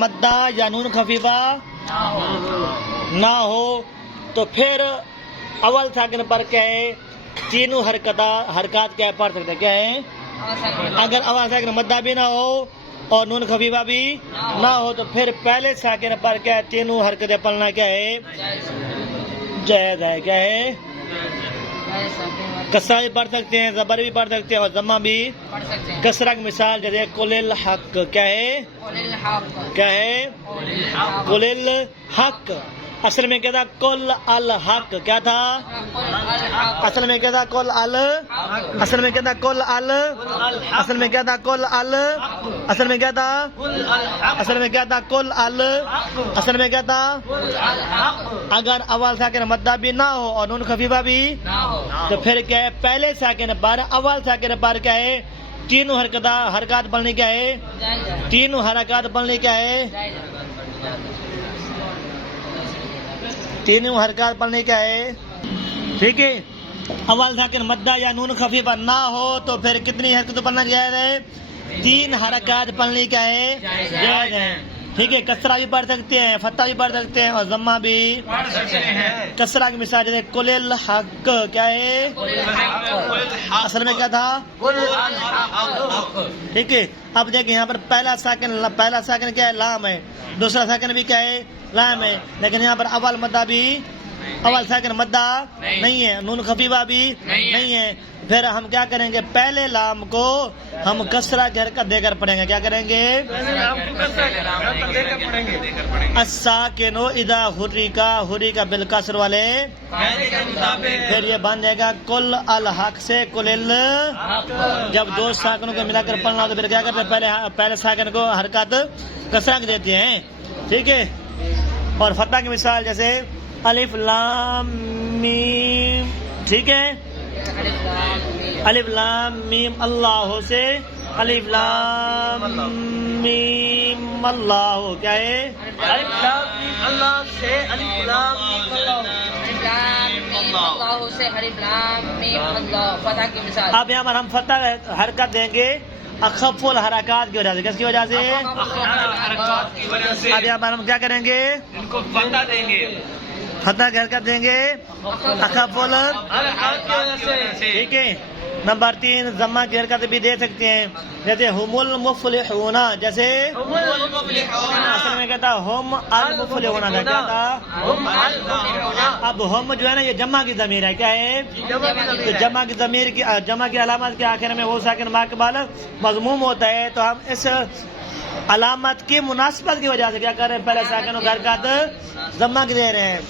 مدہ یا نون خفیفہ نہ ہو تو پھر اول ساکن پر کیا ہے تینوں حرکات کیا ہے پڑھ سکتے ہیں. کیا ہے اگر اول ساکن مدہ بھی نہ ہو اور نون خفیفہ بھی نہ ہو تو پھر پہلے ساکن پر کیا ہے تینوں حرکتیں پڑھنا کیا ہے جائز ہے. کیا ہے کسرہ بھی پڑھ سکتے ہیں, زبر بھی پڑھ سکتے ہیں اور ضمہ بھی کسرہ کی مثال جیسے قل الحق. کیا ہے کیا ہے قل الحق. اصل میں کیا تھا قل الحق. کیا تھا اصل میں کیا تھا قل اصل میں کیا تھا قل اصل میں کیا تھا قل اصل میں کیا تھا اصل میں کیا تھا قل اصل میں کیا تھا. اگر اول ساکن مدہ بھی نہ ہو اور نون خفیفہ بھی تو پھر کیا ہے پہلے ساکن پر اول ساکن پر کیا ہے تینوں حرکات پڑھنی. کیا ہے تینوں حرکات پڑھنی. کیا ہے تینوں حرکات پڑھنے. کیا ہے ٹھیک ہے. اول ساکن مدہ یا نون خفیفہ نہ ہو تو پھر کتنی حرکتیں پڑھنا جائز ہے 3 حرکات پڑھنے. کیا ہے جائز ہے. ٹھیک ہے. کسرہ بھی پڑھ سکتے ہیں, فتح بھی پڑھ سکتے ہیں اور ضمہ بھی پڑھ سکتے ہیں. کسرہ کی مثال جیسے قل الحق. کیا ہے اصل میں کیا تھا ٹھیک ہے. اب دیکھیں یہاں پر پہلا ساکن کیا ہے لام ہے, دوسرا ساکن بھی کیا ہے لام ہے, لیکن یہاں پر اول مدہ بھی اول ساکن مدہ نہیں ہے, نون خفیفہ بھی نہیں ہے. پھر ہم کیا کریں گے پہلے لام کو ہم کسرہ کی حرکت دے کر پڑھیں گے. کیا کریں گے الساکن اذا حرک بالکسر والے پھر یہ بن جائے گا قل الحق سے قل جب 2 ساکنوں کو ملا کر پڑھنا ہو تو پھر کیا کرتے ہیں پہلے ساکن کو حرکت کسرہ کی دیتے ہیں. ٹھیک ہے. اور فتح کی مثال جیسے الف لام میم. ٹھیک ہے. الف لام میم اللہ سے الف لام میم اللہ. کیا ہے الف لام میم اللہ سے الف لام میم اللہ سے الف لام میم اللہ. فتح کی مثال. اب یہاں پر ہم فتح حرکت دیں گے اخف الحرکات کی وجہ سے. کس کی وجہ سے اب یہاں پر ہم کیا کریں گے ان کو فتح دیں گے, فتح کی حرکت دیں گے اخف ٹھیک ہے. نمبر 3 ضمہ کی حرکت بھی دے سکتے ہیں جیسے ہم المفلحون. جیسے اصل میں کہتا ہم المفلحون تھا. کیا تھا اب ہم جو ہے نا یہ جمع کی ضمیر ہے. کیا ہے تو جمع کی ضمیر کی جمع کی علامت کے آخر میں وہ ساکن ما کے بعد مضموم ہوتا ہے, تو ہم اس علامت کی مناسبت کی وجہ سے کیا کر رہے ہیں پہلے ساکن کو حرکت ضمہ کی دے رہے ہیں.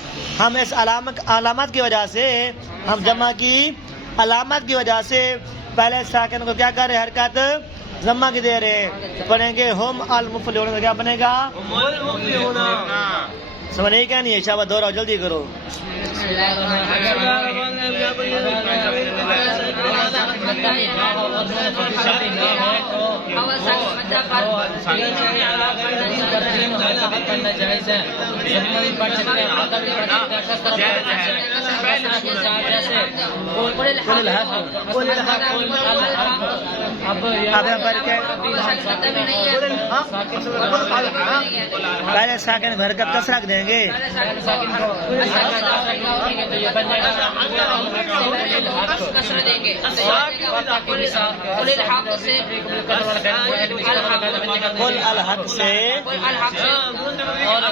ہم اس علامت کی وجہ سے ہم جمع کی علامت کی وجہ سے پہلے ساکن کو کیا کر رہے ہیں حرکت ضمہ کی دے رہے ہیں. پڑھیں گے ہم المفلحون. کیا بنے گا سمجھ نہیں کیا نہیں ہے شابہ دورہ جلدی کرو. پہلے ساکن کو حرکت کس رکھ دیں گے قل الحق سے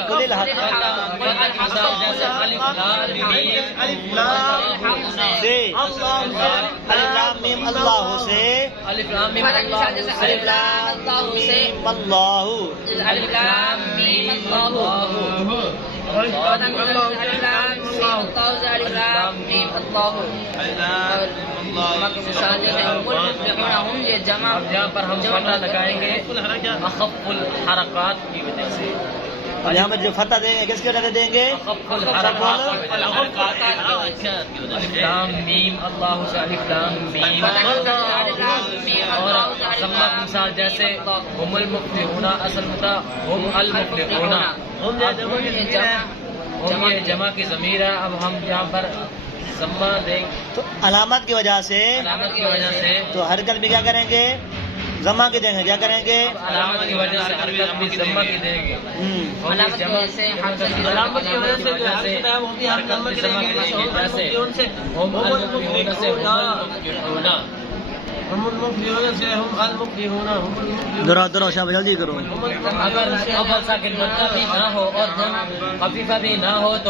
قل الحق سے الف لام میم اللہ سے الف لام میم اللہ الف لام میم اللہ یہاں پر ہم فتح لگائیں گے اخف الحرکات کی وجہ سے. اور یہاں پر جو فتح دیں گے کس کی وجہ سے دیں گے الف لام میم اللہ سے الف لام میم. اور ضمہ کی مثال جیسے ہم المفلحون اصل ہوتا ہم المفلحون. ہم یہ جمع کی ضمیر ہے. اب ہم یہاں پر ضمہ دیں تو علامت کی وجہ سے علامت کی وجہ سے تو حرکت بھی کیا کریں گے ضمہ کی دیں گے، کیا کریں گے؟ علامت کی وجہ سے حرکت بھی ضمہ کی دیں گے. علامت کی وجہ سے علامت کی وجہ سے حرکت بھی ضمہ کی دیں گے. جیسے ہم المفلحون سے ہم المفلحون. درو شاہ جلدی کرو. اگر اول ساکن مدہ بھی نہ ہو اور دم خفیفہ بھی نہ ہو تو